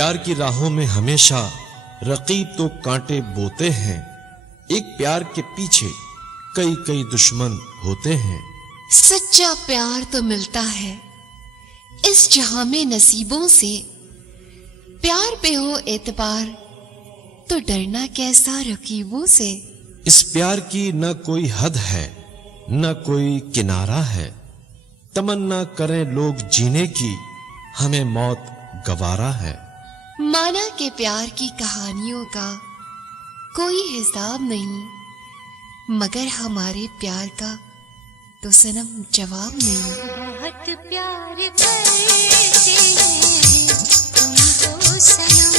प्यार की राहों में हमेशा रकीब तो कांटे बोते हैं, एक प्यार के पीछे कई कई दुश्मन होते हैं। सच्चा प्यार तो मिलता है इस जहां में नसीबों से, प्यार पे हो एतबार तो डरना कैसा रकीबों से। इस प्यार की न कोई हद है न कोई किनारा है, तमन्ना करें लोग जीने की हमें मौत गवारा है। माना के प्यार की कहानियों का कोई हिसाब नहीं, मगर हमारे प्यार का तो सनम जवाब नहीं। बहुत प्यार करते हैं तुमको सनम,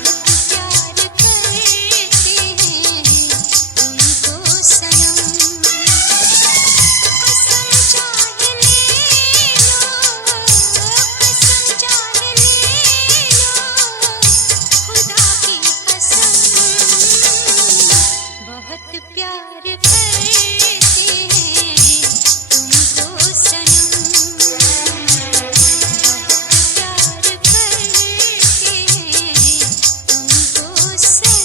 बहुत प्यार करते हैं तुमको सनम। कसम चाहे ले लो, कसम चाहे ले लो, खुदा की कसम। बहुत प्यार करते हैं तुमको सनम, बहुत प्यार करते हैं तुमको सनम।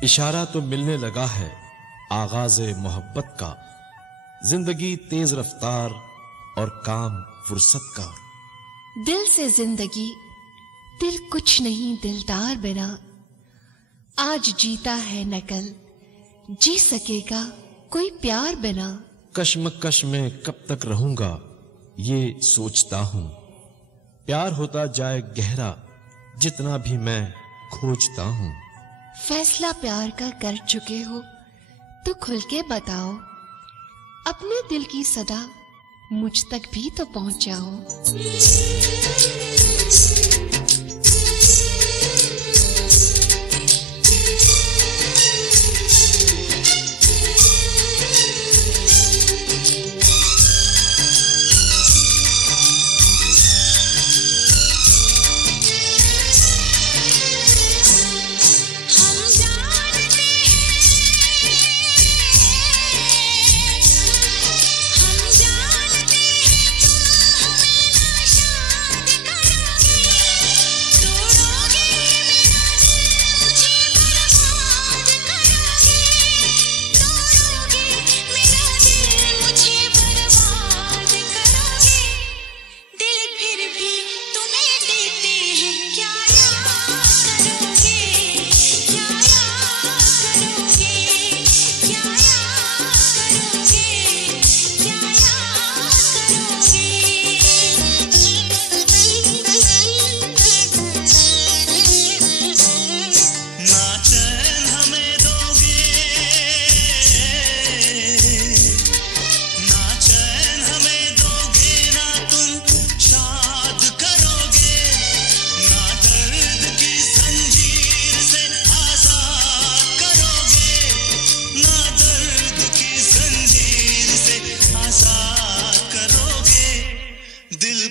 इशारा तो मिलने लगा है आगाज़े मोहब्बत का, जिंदगी तेज रफ्तार और काम फुर्सत का। दिल से जिंदगी दिल कुछ नहीं दिलदार बिना, आज जीता है न कल जी सकेगा कोई प्यार बिना। कश्मकश में कब तक रहूंगा ये सोचता हूं, प्यार होता जाए गहरा जितना भी मैं खोजता हूं। फैसला प्यार का कर चुके हो तो खुल के बताओ, अपने दिल की सदा मुझ तक भी तो पहुंचाओ। हम जानते हैं तुम हमें नाशाद करोगे।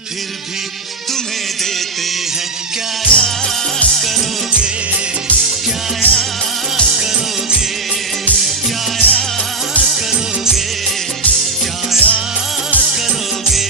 फिर भी तुम्हें देते हैं, क्या याद करोगे, क्या याद करोगे, क्या याद करोगे, क्या याद करोगे।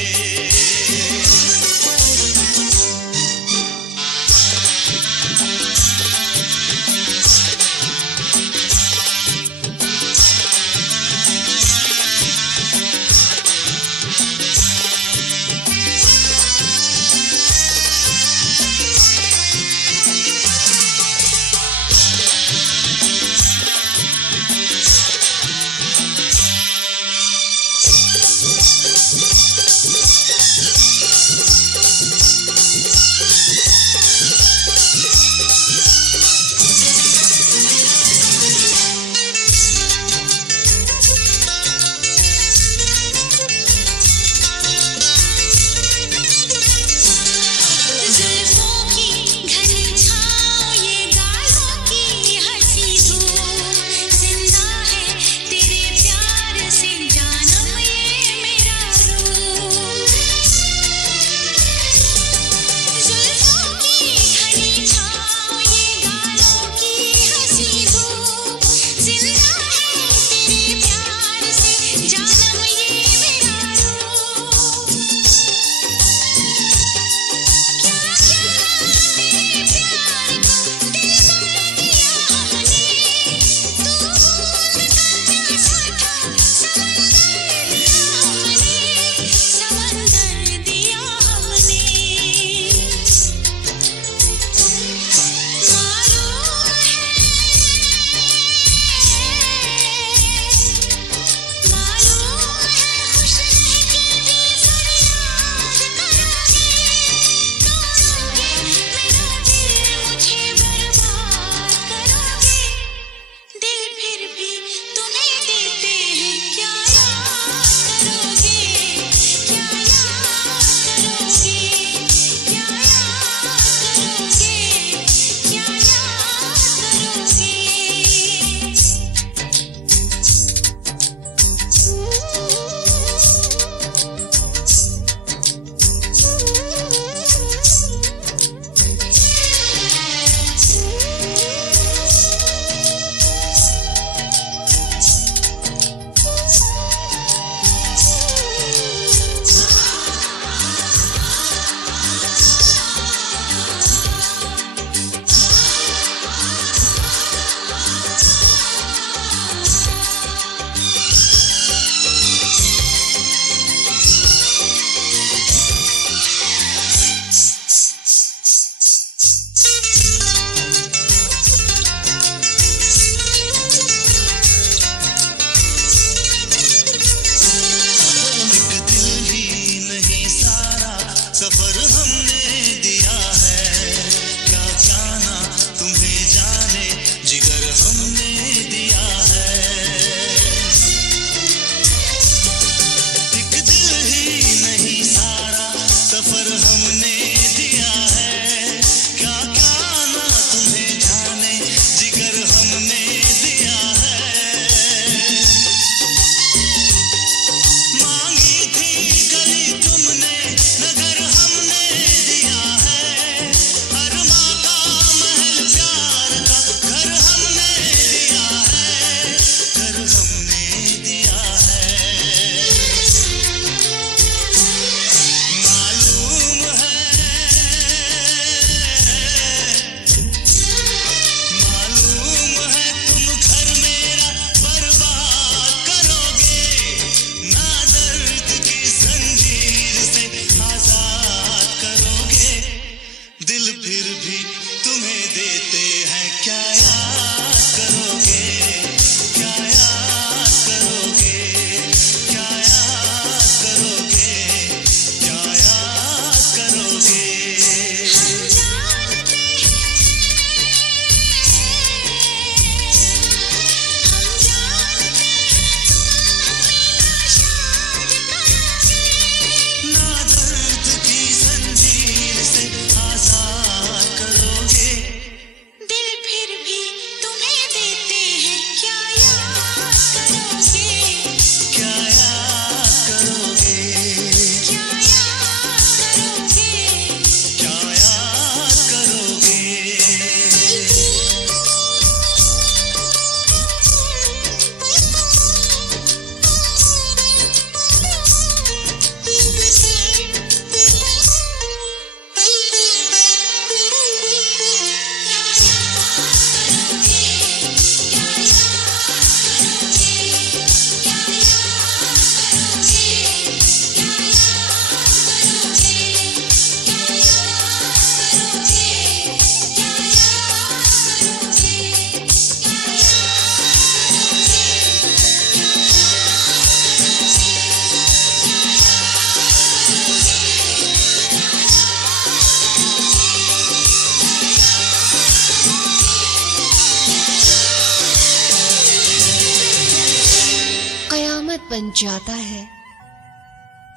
बन जाता है।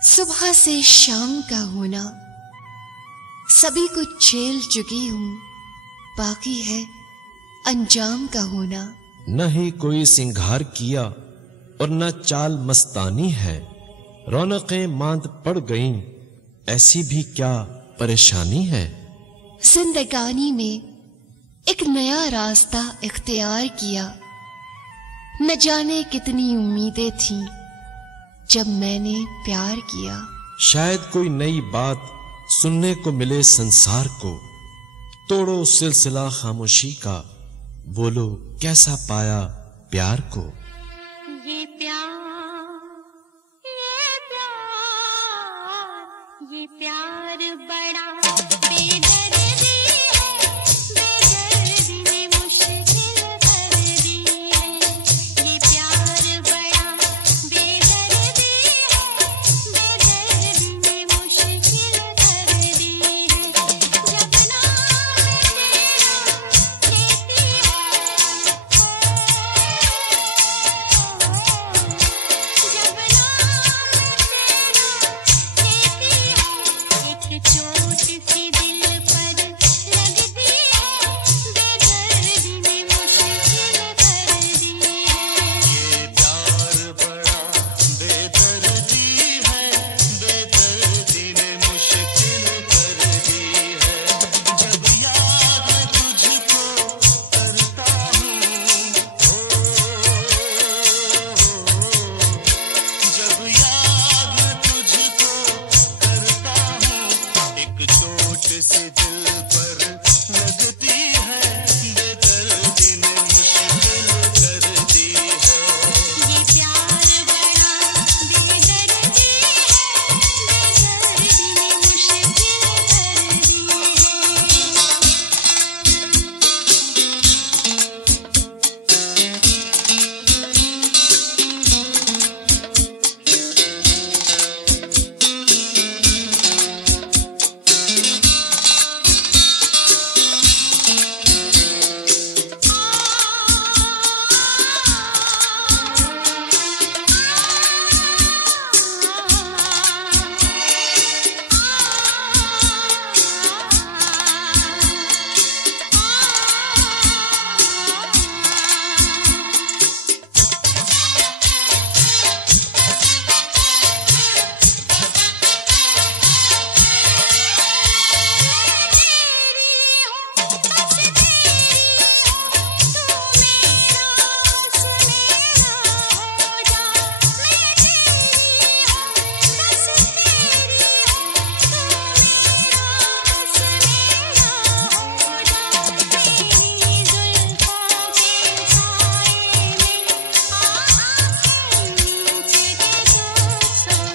सुबह से शाम का होना सभी कुछ झेल चुकी हूं, बाकी है अंजाम का होना। न ही कोई सिंगार किया और न चाल मस्तानी है, रौनकें मांद पड़ गईं, ऐसी भी क्या परेशानी है। जिंदगानी में एक नया रास्ता इख्तियार किया, न जाने कितनी उम्मीदें थीं जब मैंने प्यार किया। शायद कोई नई बात सुनने को मिले संसार को, तोड़ो सिलसिला खामोशी का, बोलो कैसा पाया प्यार को। ये प्यार, ये प्यार, ये प्यार बड़ा बेदर्दी है, बेदर्दी ने मुश्किल कर दी है। ये प्यार बड़ा बेदर्दी है, बेदर्दी ने मुश्किल कर दी है। जब नाम तेरा लेती है, जब नाम तेरा लेती है, एक चोट सी दिल पर लगती है, बेदर्दी ने मुश्किल कर दी है। प्यार बड़ा बेदर्दी है, बेदर्दी ने मुश्किल कर दी है। जब याद मैं तुझको करता हूँ, जब याद मैं तुझको करता हूँ, एक चोट सी दिल पर लगती है, बेदर्दी ने मुश्किल कर दी है। ये प्यार बड़ा बेदर्दी है, बेदर्दी ने मुश्किल कर दी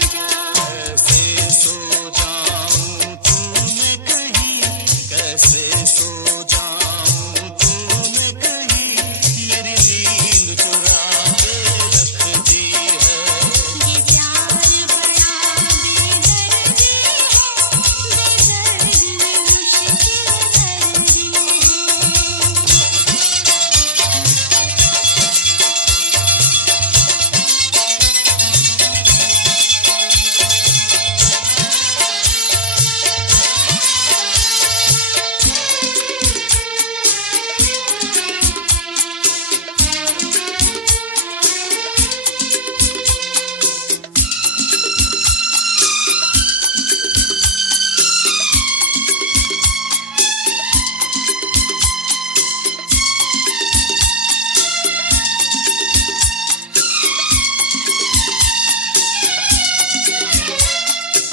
कैसे सो जाऊं तू मैं कहीं, कैसे सो जाऊं तू मैं कहीं, मेरी नींद चुरा के रख दी है। ये प्यार बड़ा बेदर्दी है, बेदर्दी ने मुश्किल कर दी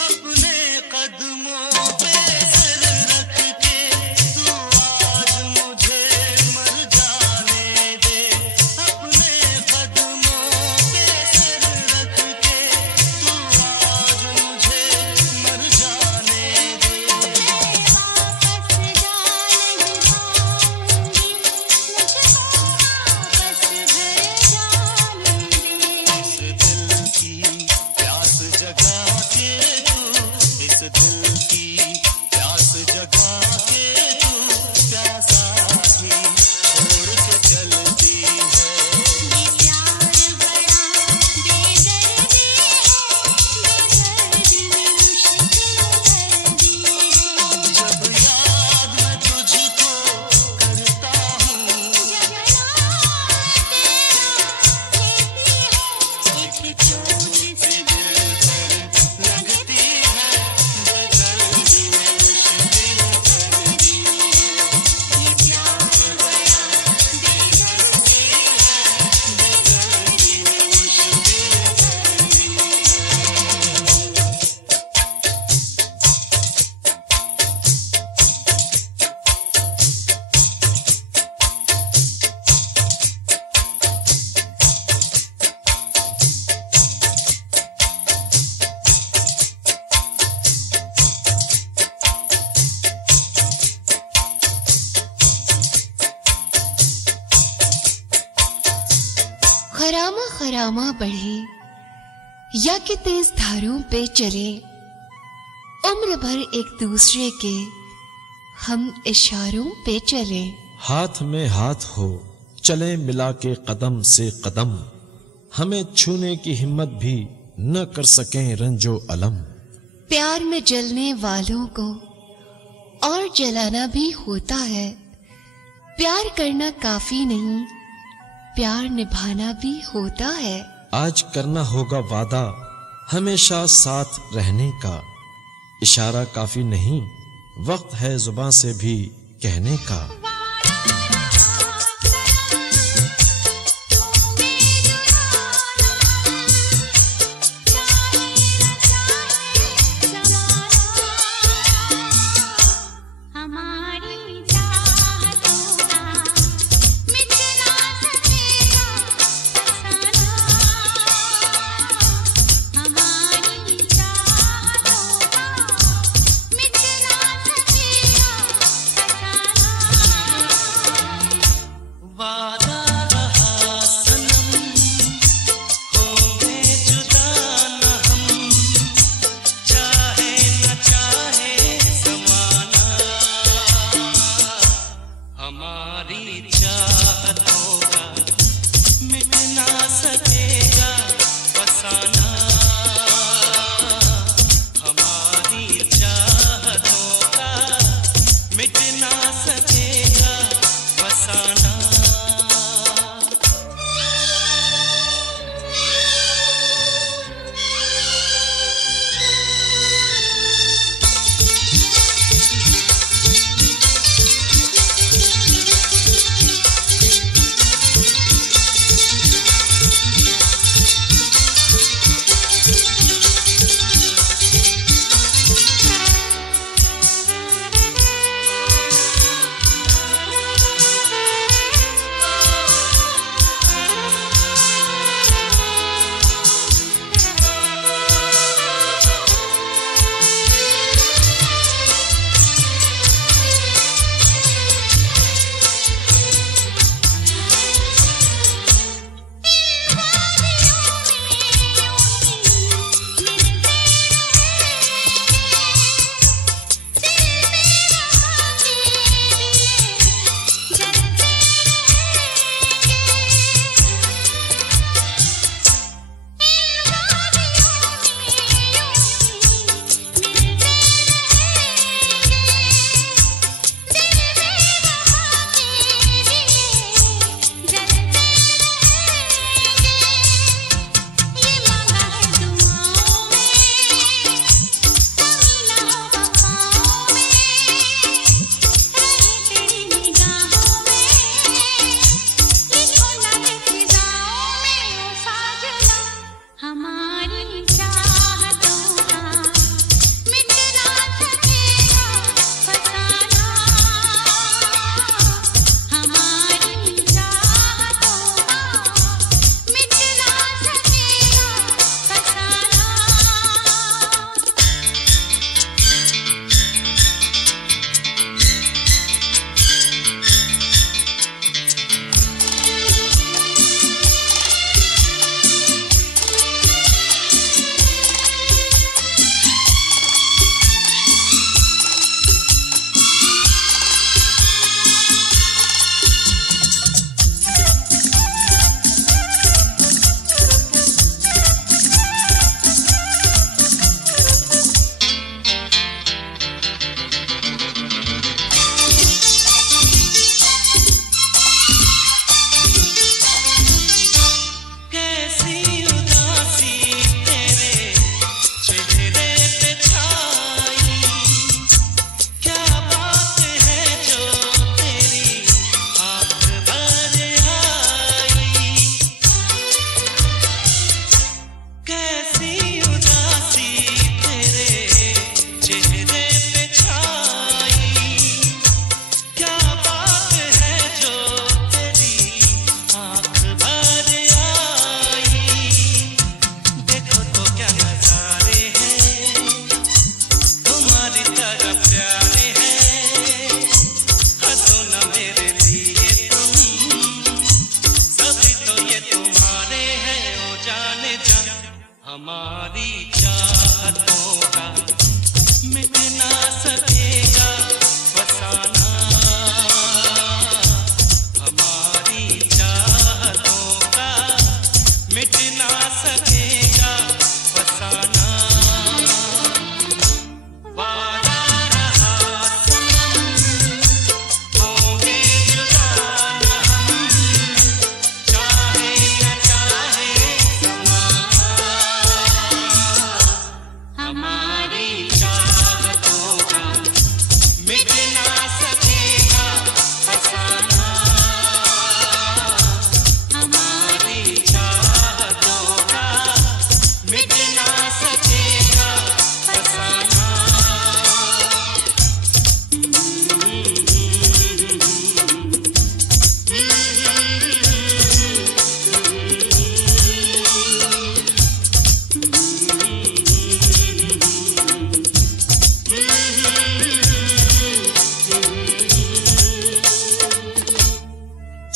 अपने कदमों पे सर रख के तू आज मुझे मर जाने दे। अपने कदमों पे सर रख के तू आज मुझे मर जाने दे। वापस जा नहीं पाऊंगी, मुझको वापस घर जाने दे। इस दिल की प्यास जगा के तू, इस दिल की प्यास जगा के तू, प्यासा ही छोड़ के चलती है। ये प्यार बड़ा बेदर्दी खरामा खरामा बढ़े या कि तेज धारों पे चले, उम्र भर एक दूसरे के हम इशारों पे चले। हाथ में हाथ हो चले मिला के कदम से कदम, हमें छूने की हिम्मत भी न कर सकें रंजो अलम। प्यार में जलने वालों को और जलाना भी होता है, प्यार करना काफी नहीं, प्यार निभाना भी होता है। आज करना होगा वादा हमेशा साथ रहने का, इशारा काफी नहीं, वक्त है जुबान से भी कहने का।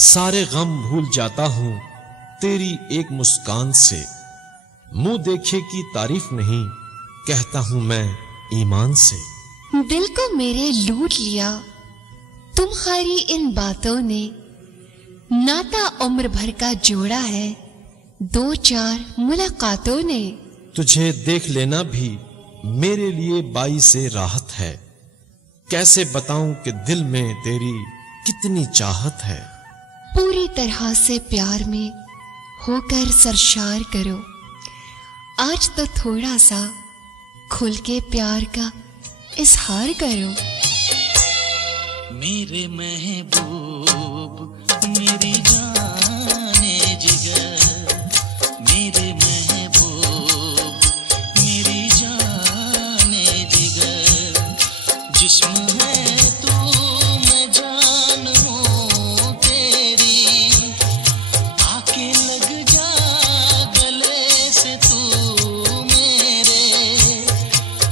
सारे गम भूल जाता हूं तेरी एक मुस्कान से। मुंह देखे की तारीफ नहीं कहता हूं मैं ईमान से। दिल को मेरे लूट लिया तुम्हारी इन बातों ने, नाता उम्र भर का जोड़ा है 2-4 मुलाकातों ने। तुझे देख लेना भी मेरे लिए बाइसे राहत है, कैसे बताऊं कि दिल में तेरी कितनी चाहत है। पूरी तरह से प्यार में होकर सरशार करो, आज तो थोड़ा सा खुल के प्यार का इजहार करो। मेरे महबूब मेरी जाने जिगर, मेरे महबूब मेरी जाने जिगर, जिस्म है तू मैं जान हूँ तेरी, आके लग जा गले से तू मेरे,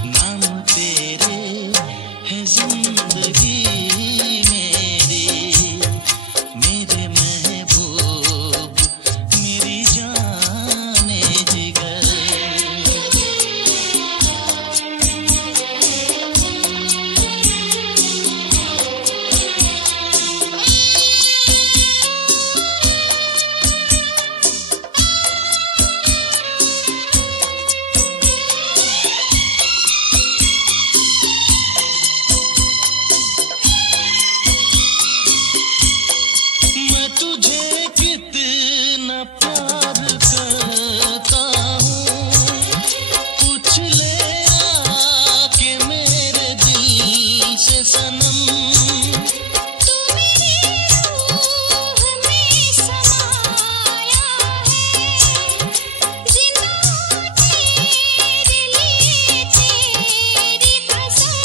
नाम तेरे है जिंदगी मेरी, मेरे महबूब मेरी जाने जिगर। मैं तुझे कितना प्यार करता हूँ, पूछ ले आके मेरे दिल से सनम। तू मेरी रूह में समाया है, जिंदा हूँ तेरे लिए तेरी कसम।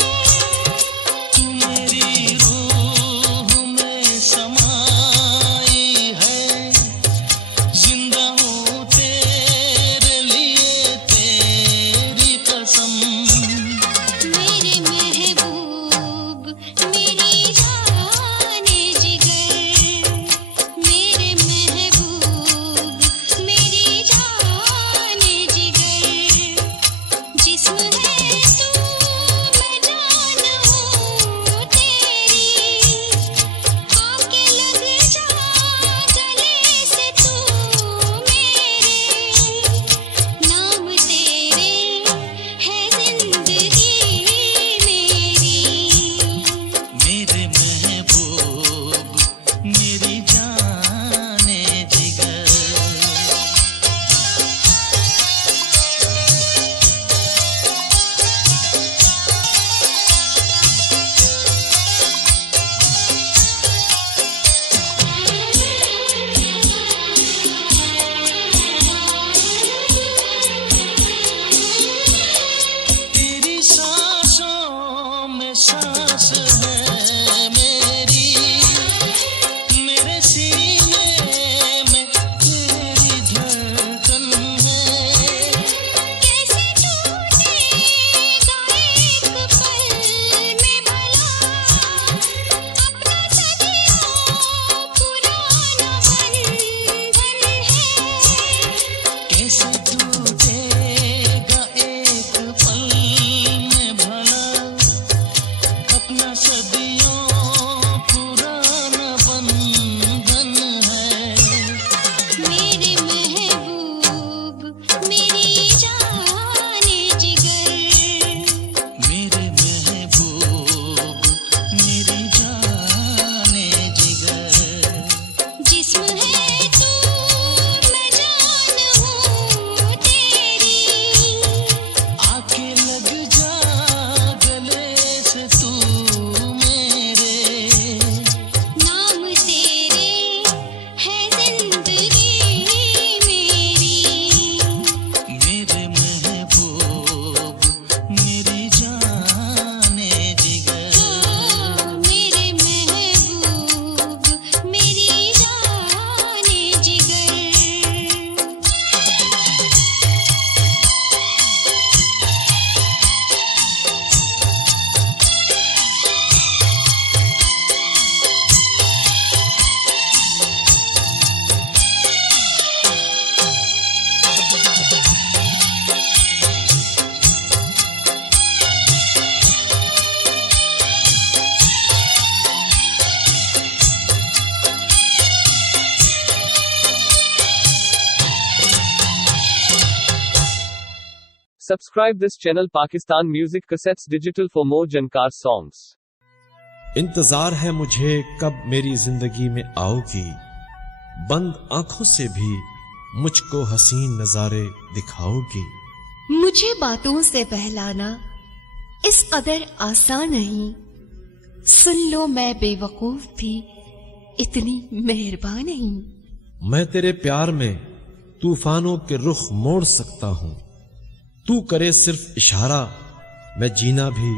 तू मेरी रूह में समाई है, जिंदा हूँ तेरे लिए तेरी कसम। मेरे महबूब मेरी जाने जिगर, मेरे महबूब मेरी जाने जिगर, जिस्म है तू मैं जान हूँ तेरी, आके लग जा गले से तू मेरे, नाम तेरे है जिंदगी मेरी, मेरे महबूब मेरी जाने जिगर। तेरी सांसों में सांस है मेरी, मेरे सीने में तेरी धड़कन है, कैसे टूटेगा एक पल में भला, अपना सदियों पुराना बंधन है, कैसे टूटेगा एक पल में भला, Subscribe this channel Pakistan Music Cassettes Digital for more Jankar songs. इंतजार है मुझे कब मेरी जिंदगी में आओगी, बंद आंखों से भी मुझको हसीन नजारे दिखाओगी। मुझे बातों से बहलाना इस कदर आसान नहीं, सुन लो मैं बेवकूफ भी इतनी मेहरबान नहीं। मैं तेरे प्यार में तूफानों के रुख मोड़ सकता हूँ, तू करे सिर्फ इशारा मैं जीना भी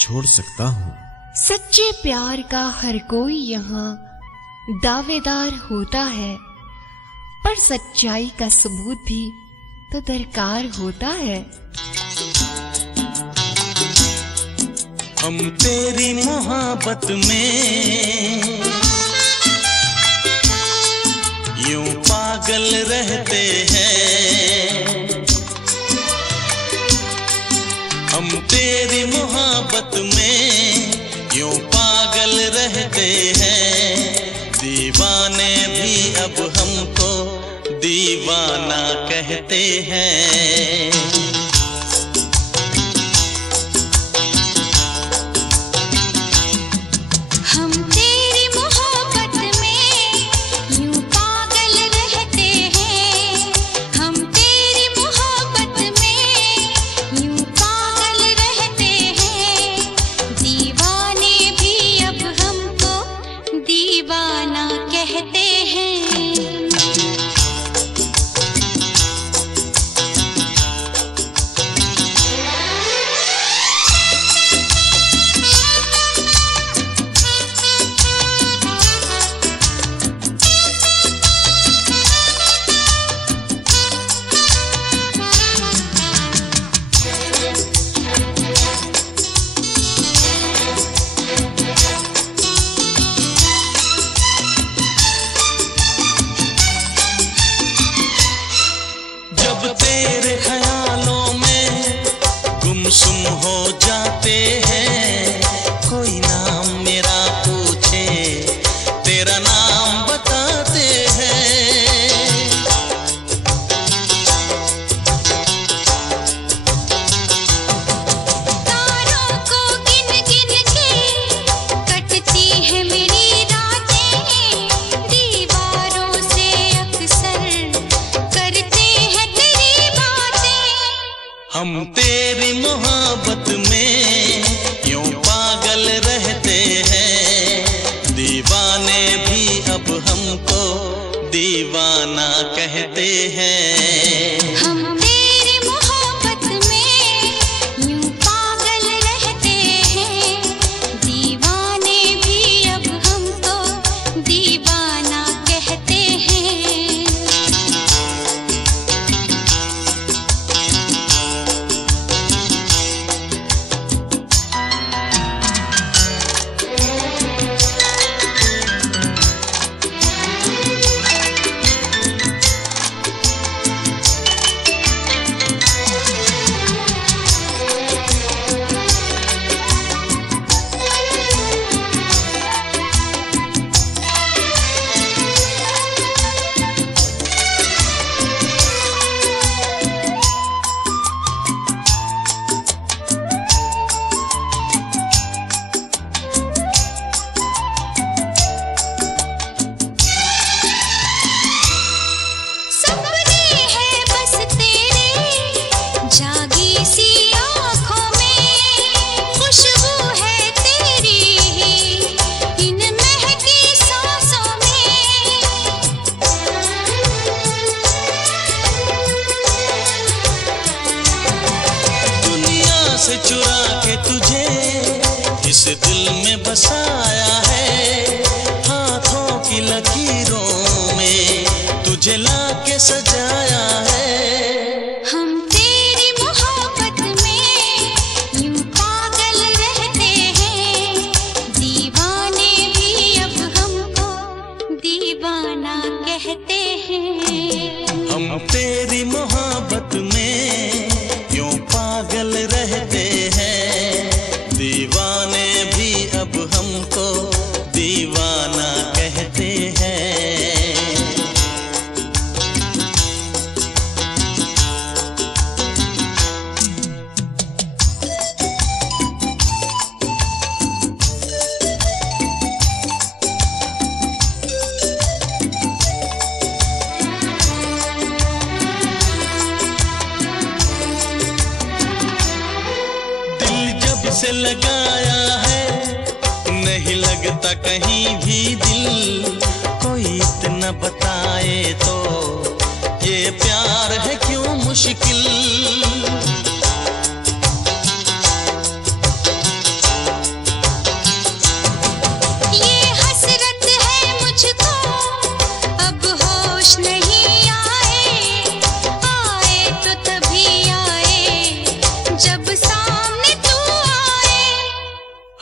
छोड़ सकता हूँ। सच्चे प्यार का हर कोई यहाँ दावेदार होता है, पर सच्चाई का सबूत भी तो दरकार होता है। हम तेरी मोहब्बत में यूं पागल रहते हैं, हम तेरी मोहब्बत में यूं पागल रहते हैं। दीवाने भी अब हमको दीवाना कहते हैं। हम तेरी मोहब्बत में यूं पागल रहते हैं, हम तेरी मोहब्बत में यूं पागल रहते हैं। दीवाने भी अब हमको दीवाना कहते हैं। जब तेरे ख्यालों में गुमसुम हो जाते हैं, कोई नाम मेरा पूछे तेरा नाम बताते हैं। तारों को गिन गिन के कटती है मेरी रातें, दीवारों से अक्सर करते हैं तेरी बातें। हम तेरी मोहब्बत में यूं पागल रहते हैं। दीवाने भी अब हमको दीवाना कहते हैं। हम तेरी मोहब्बत में यूं पागल रहते हैं, दीवाने भी अब हमको दीवाना कहते हैं। सपने हैं बस तेरे जागी सी आँखों में, खुशबू है तेरी इन महकी सांसों में। दुनिया से चुरा के तुझे इस दिल में बसाया है, हाथों की लकीरों में तुझे लाके सजाया है। हम तेरी मोहब्बत में यूं पागल रहते हैं, दीवाने भी अब हमको दीवाना कहते हैं। हम तेरी मोहब्बत में यूं पागल रहते हैं। दीवाने भी अब हमको लगता कहीं भी दिल, कोई इतना बताए तो ये प्यार है क्यों मुश्किल। ये हसरत है मुझको, अब होश नहीं आए, आए तो तभी आए जब सामने तू आए।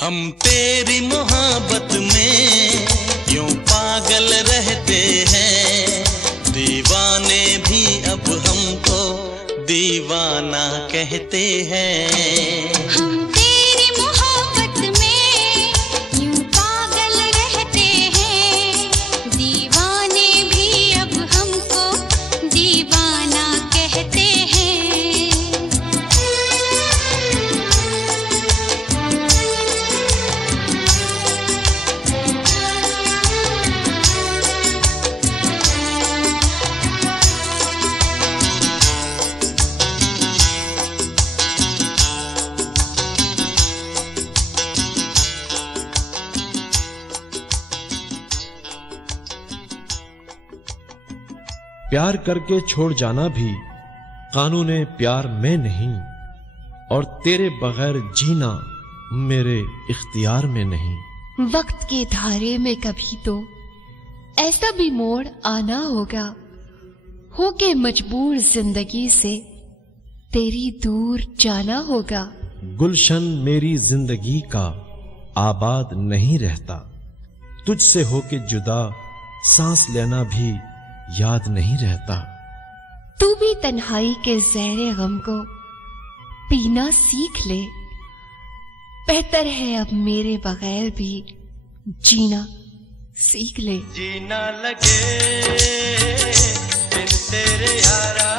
हम तेरी मोहब्बत में यूं पागल रहते हैं, दीवाने भी अब हमको दीवाना कहते हैं। हम तेरी मोहब्बत में यूं पागल रहते हैं, दीवाने भी अब हमको दीवाना कहते हैं। प्यार करके छोड़ जाना भी कानूने प्यार में नहीं, और तेरे बगैर जीना मेरे इख्तियार में नहीं। वक्त के धारे में कभी तो ऐसा भी मोड़ आना होगा, होके मजबूर जिंदगी से तेरी दूर जाना होगा। गुलशन मेरी जिंदगी का आबाद नहीं रहता, तुझसे होके जुदा सांस लेना भी याद नहीं रहता। तू भी तन्हाई के ज़हरे गम को पीना सीख ले, बेहतर है अब मेरे बगैर भी जीना सीख ले। जीना लगे बिन तेरे यारा,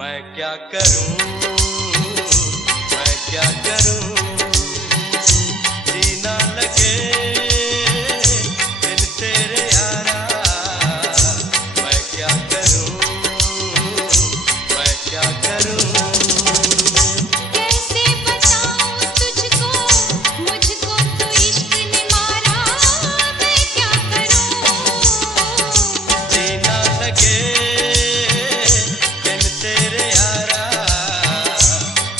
मैं क्या करूं, मैं क्या करूं। जीना लगे बिन तेरे यारा, मैं क्या करूं, मैं क्या करूं। कैसे बताऊं तुझको, मुझको तो इश्क ने मारा, मैं क्या करूं। जीना लगे बिन तेरे यारा,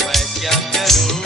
मैं क्या करूं,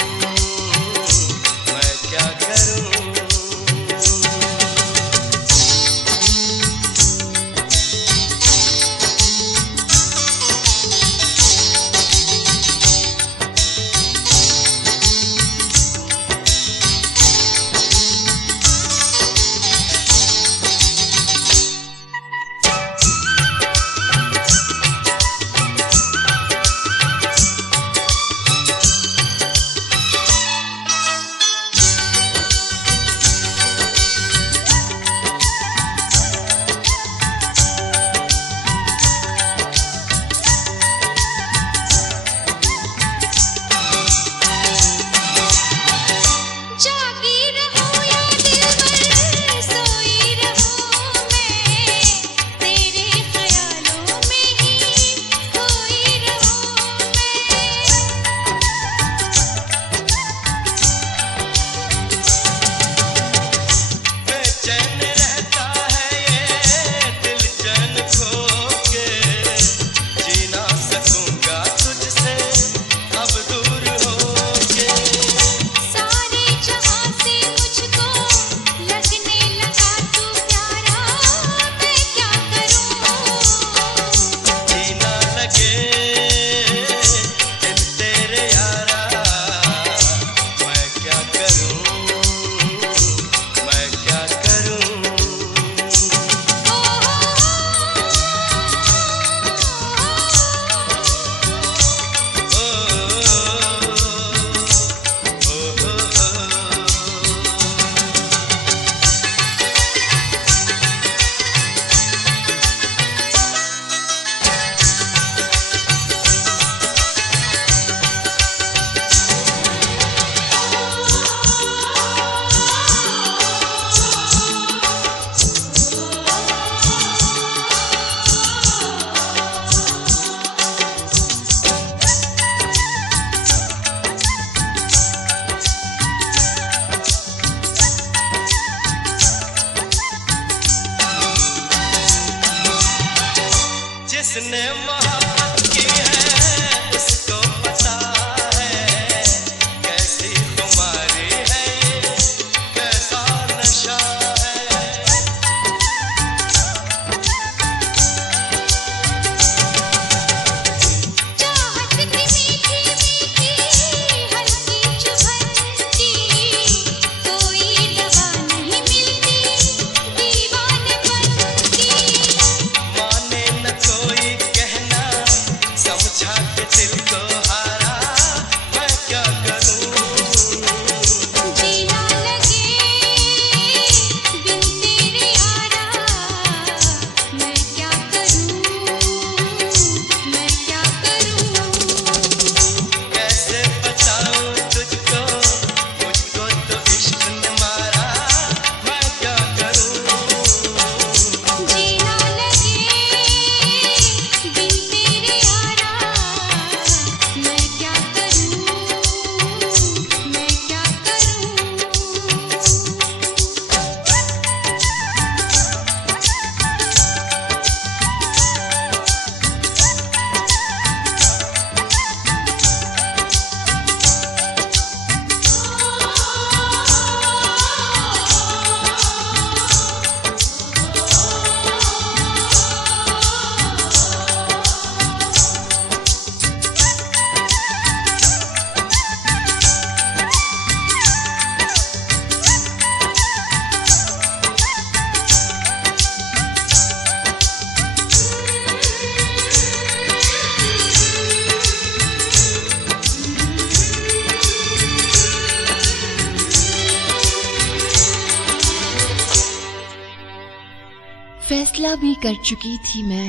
जिसने मोहब्बत की है उसको पता है कैसी खुमारी है कैसा नशा है। चाहत की मीठी मीठी हल्की चुभनती कोई दवा नहीं मिलती दीवानपन की। माने न कोई कहना समझा के दिल को हारा मैं क्या करूं। जीना लगे बिन तेरे यारा मैं क्या करूं मैं क्या करूं। कैसे बताऊं तुझको मुझको तो इश्क ने मारा मैं क्या करूं। जीना लगे बिन तेरे यारा मैं क्या करूं मैं क्या फैसला भी कर चुकी थी मैं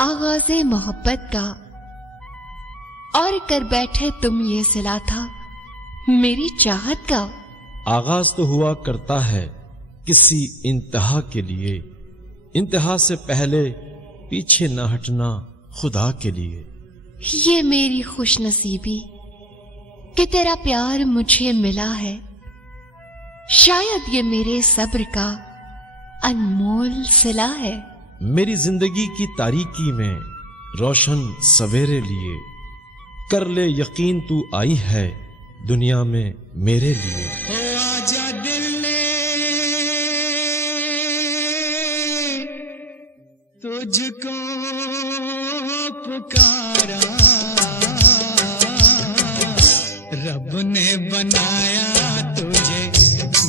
आगाज़े मोहब्बत का, और कर बैठे तुम ये सिला था मेरी चाहत का। आगाज तो हुआ करता है किसी इंतहा के लिए, इंतहा से पहले पीछे न हटना खुदा के लिए। ये मेरी खुशनसीबी कि तेरा प्यार मुझे मिला है, शायद ये मेरे सब्र का अनमोल सिला है। मेरी जिंदगी की तारीकी में रोशन सवेरे लिए, कर ले यकीन तू आई है दुनिया में मेरे लिए। ओ आजा दिल ने तुझको पुकारा, रब ने बनाया तुझे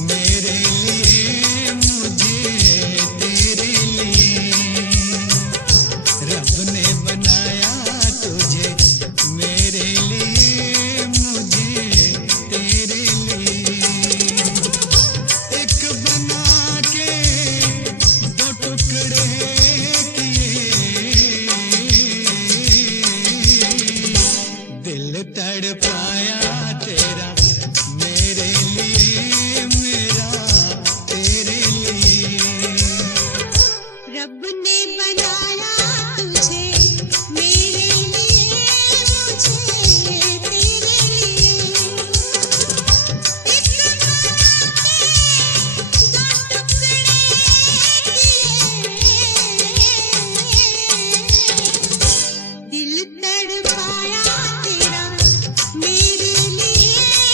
मेरे लिए मुझे तेरे लिए। रब ने बनाया तुझे मेरे लिए मुझे तेरे लिए। एक बना के दो टुकड़े किए, दिल तड़पाया तेरा मेरे लिए मेरा तेरे लिए। रब ने बनाया तुझे मेरे लिए मुझे तेरे लिए। एक बना के दो टुकड़े किए, दिल तड़पाया तेरा मेरे लिए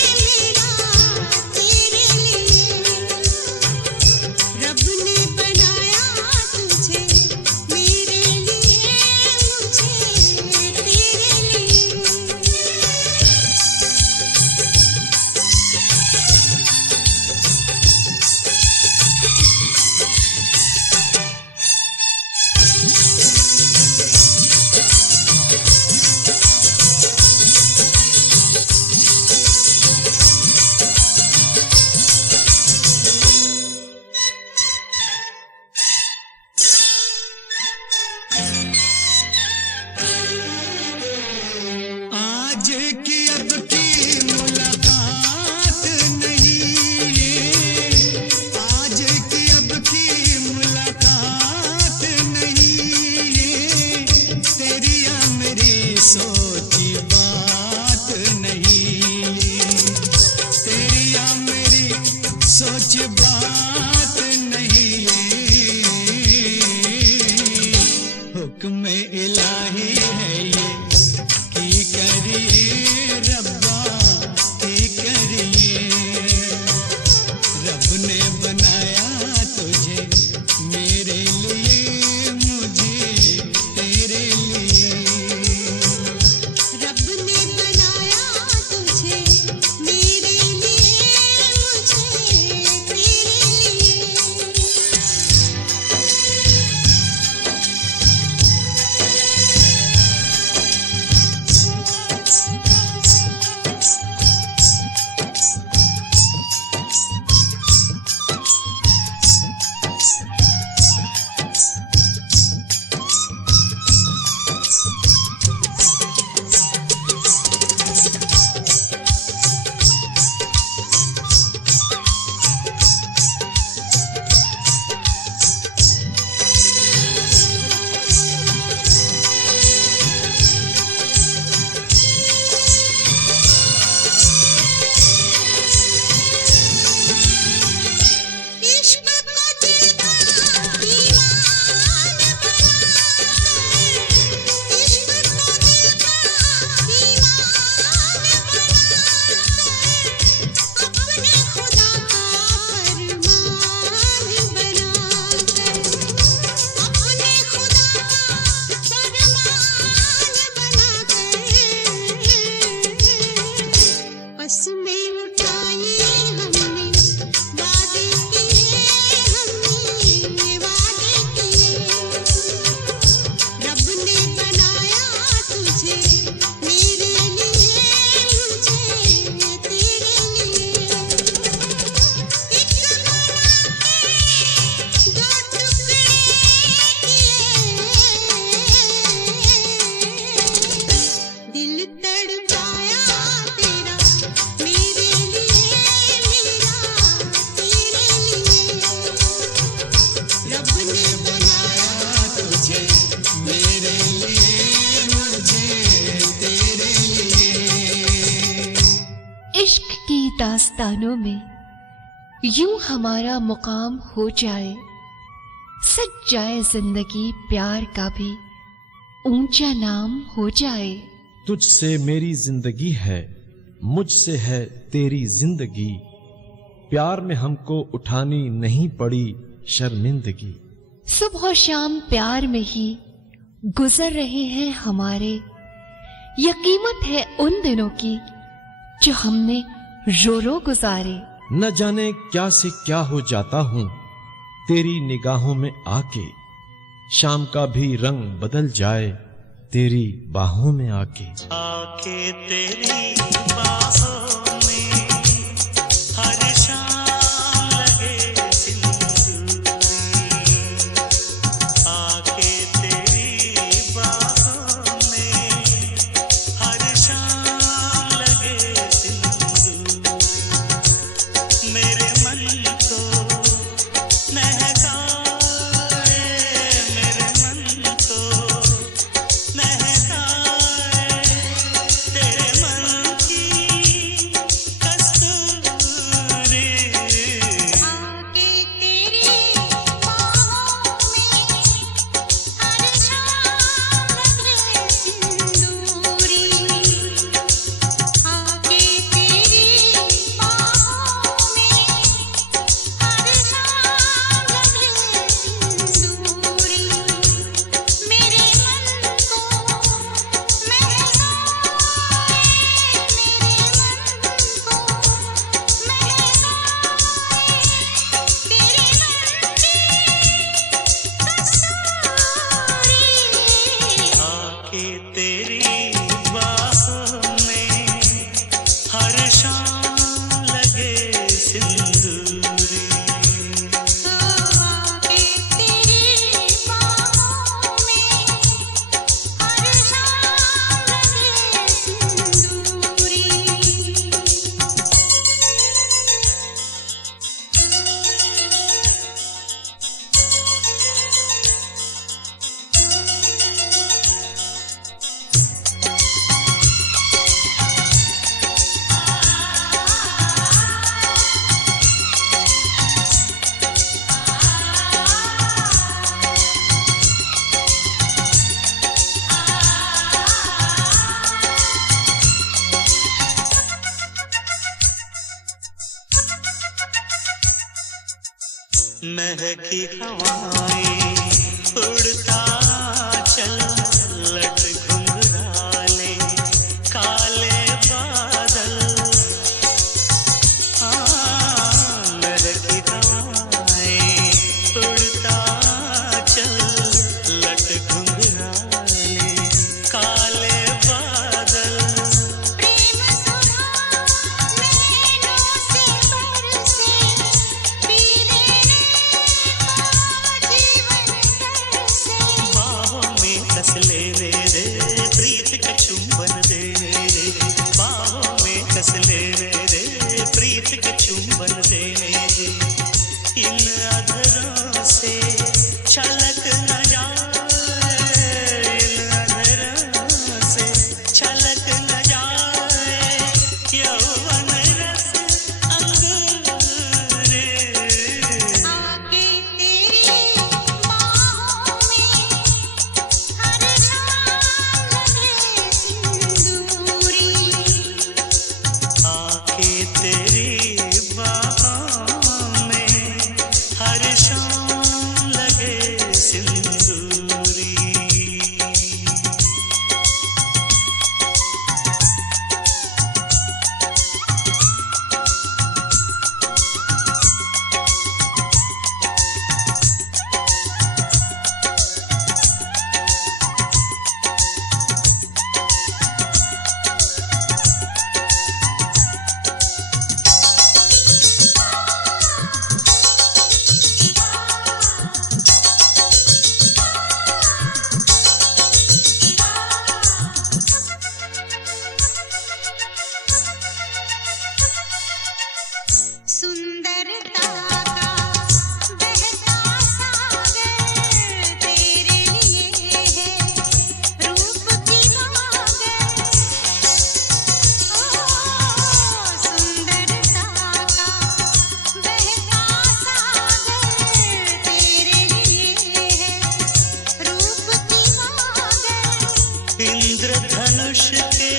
मेरा तेरे लिए। रब ने बनाया तुझे मेरे लिए मुझे तेरे लिए। आज की अब की मुलाकात नहीं ये, आज की अब की मुलाकात नहीं ये, तेरी या मेरी सोची बात नहीं ये, तेरी या मेरी सोच बात नहीं ये। हुक्म दास्तानों में यूं हमारा मुकाम हो जाए, सज जाए जिंदगी प्यार का भी ऊंचा नाम हो जाए। तुझसे मेरी जिंदगी है, मुझसे है तेरी जिंदगी, प्यार में हमको उठानी नहीं पड़ी शर्मिंदगी। सुबह शाम प्यार में ही गुजर रहे हैं हमारे, ये कीमत है उन दिनों की जो हमने रो रो गुजारे। न जाने क्या से क्या हो जाता हूँ तेरी निगाहों में आके, शाम का भी रंग बदल जाए तेरी बाहों में आके। आके तेरी बाहों में हर शाम लगे सिंदूरी, आके तेरी बाहों में हर शाम लगे सिंदूरी, मेरे मन को महकाए, मेरे मन को महकाए, तेरे मन की कस्तूरी। आके तेरी बाहों में हर शाम लगे सिंदूरी, आके तेरी बाहों में हर शाम लगे सिंदूरी, मेरे मन को महकाए, मेरे मन को आके तेरी बाहों में हर शाम लगे सिंदूरी। आके तेरी बाहों में हर शाम लगे सिंदूरी। महकी हवाएं उड़ता चल, लट घुंघराले काले बादल, महकी हवाएं उड़ता चल, लट घुंघराले काले बादल, प्रेम सुधा नैनों से बरसे, पीने का जीवन तरसे। बाहों में कस कश के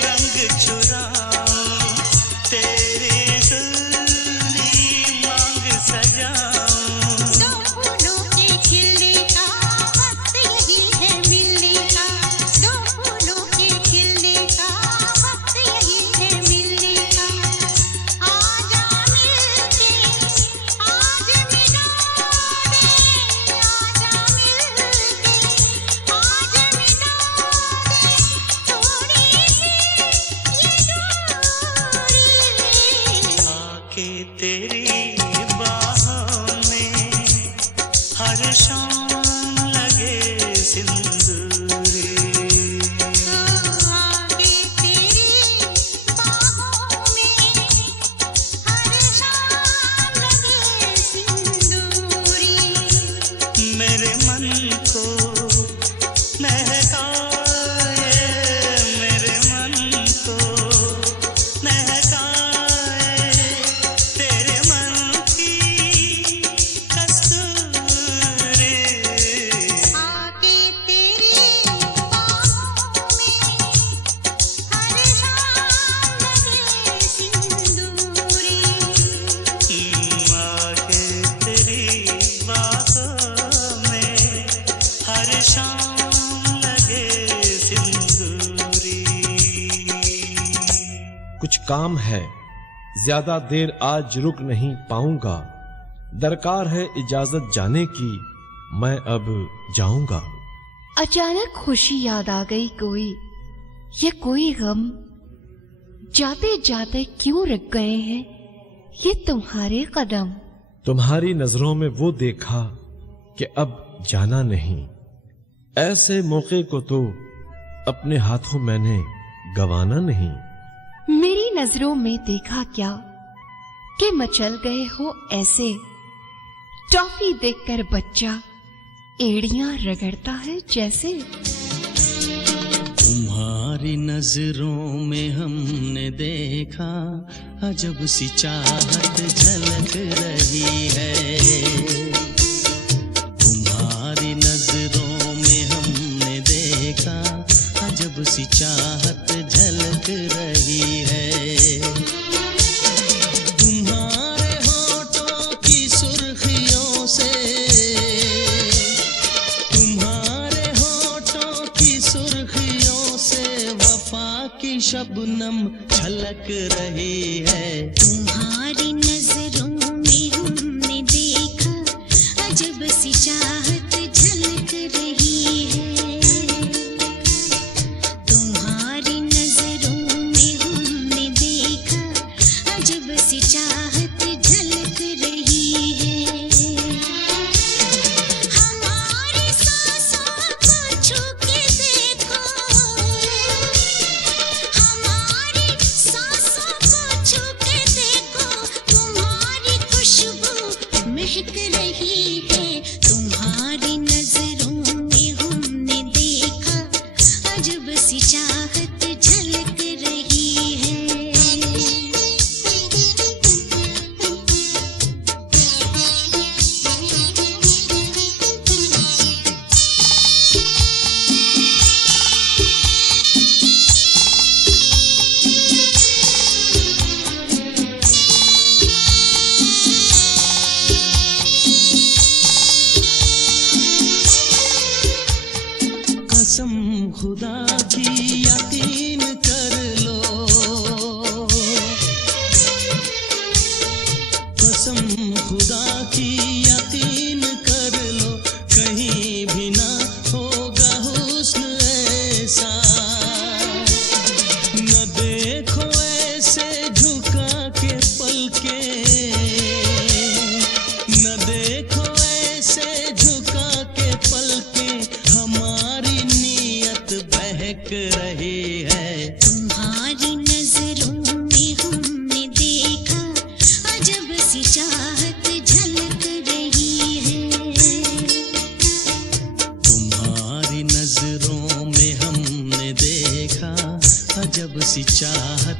रंग चुराऊं, तेरी दुल्हनी मांग सजाऊं। दो फूलों के खिलने का वक्त यही है मिलने का, दो फूलों के खिलने का वक्त यही है मिलने का। आजा मिलके आज मिला दे, आजा मिलके आज मिला दे, थोड़ी सी ये दूरी। आके तेरी बाहों में हर शाम लगे सिंदूरी। आगे तेरी बाहों में हर शाम लगे सिंदूरी। मेरे मन को महकाए, मेरे मन को महकाए, तेरे मन की कस्तूरी। आगे तेरी बाहों में हर शाम लगे सिंदूरी। आके तेरी बाहों में हर शाम लगे सिंदूरी। कुछ काम है, ज्यादा देर आज रुक नहीं पाऊंगा। दरकार है इजाजत जाने की, मैं अब जाऊंगा। अचानक खुशी याद आ गई कोई, ये कोई गम जाते जाते क्यों रुक गए हैं ये तुम्हारे कदम। तुम्हारी नजरों में वो देखा कि अब जाना नहीं, ऐसे मौके को तो अपने हाथों मैंने गवाना नहीं। मेरी नजरों में देखा क्या कि मचल गए हो ऐसे, टॉफी देखकर बच्चा एड़ियां रगड़ता है जैसे। तुम्हारी नजरों में हमने देखा अजब सी चाहत झलक रही है। तुम्हारी नजरों में हमने देखा अजब सी चाहत झलक रही है। तुम्हारे होठों की सुर्खियों से, तुम्हारे होठों की सुर्खियों से वफा की शबनम छलक रही है। तुम्हारी नजरों में हमने देखा अजब सी चाहत झलक रही है। तुम्हारी नजरों में हमने देखा अजब सी चाहत झलक रही है। हमारी सांसों को छू के देखो, हमारी सांसों को छू के देखो, तुम्हारी खुशबू महक रही है। तुम्हारी नजरों में हमने देखा अजब सी चाहत झलक रही है। कसम खुदा की यकीन कर लो, कसम खुदा की यकीन कर लो, कहीं भी ना होगा हुस्न ऐसा। न देखो ऐसे झुका के पलके, न देखो ऐसे झुका के पलके, हमारी नीयत बहक रही है। तुम्हारी नजरों में हमने देखा अजब सी चाहत झलक रही है। तुम्हारी नजरों में हमने देखा अजब सी चाहत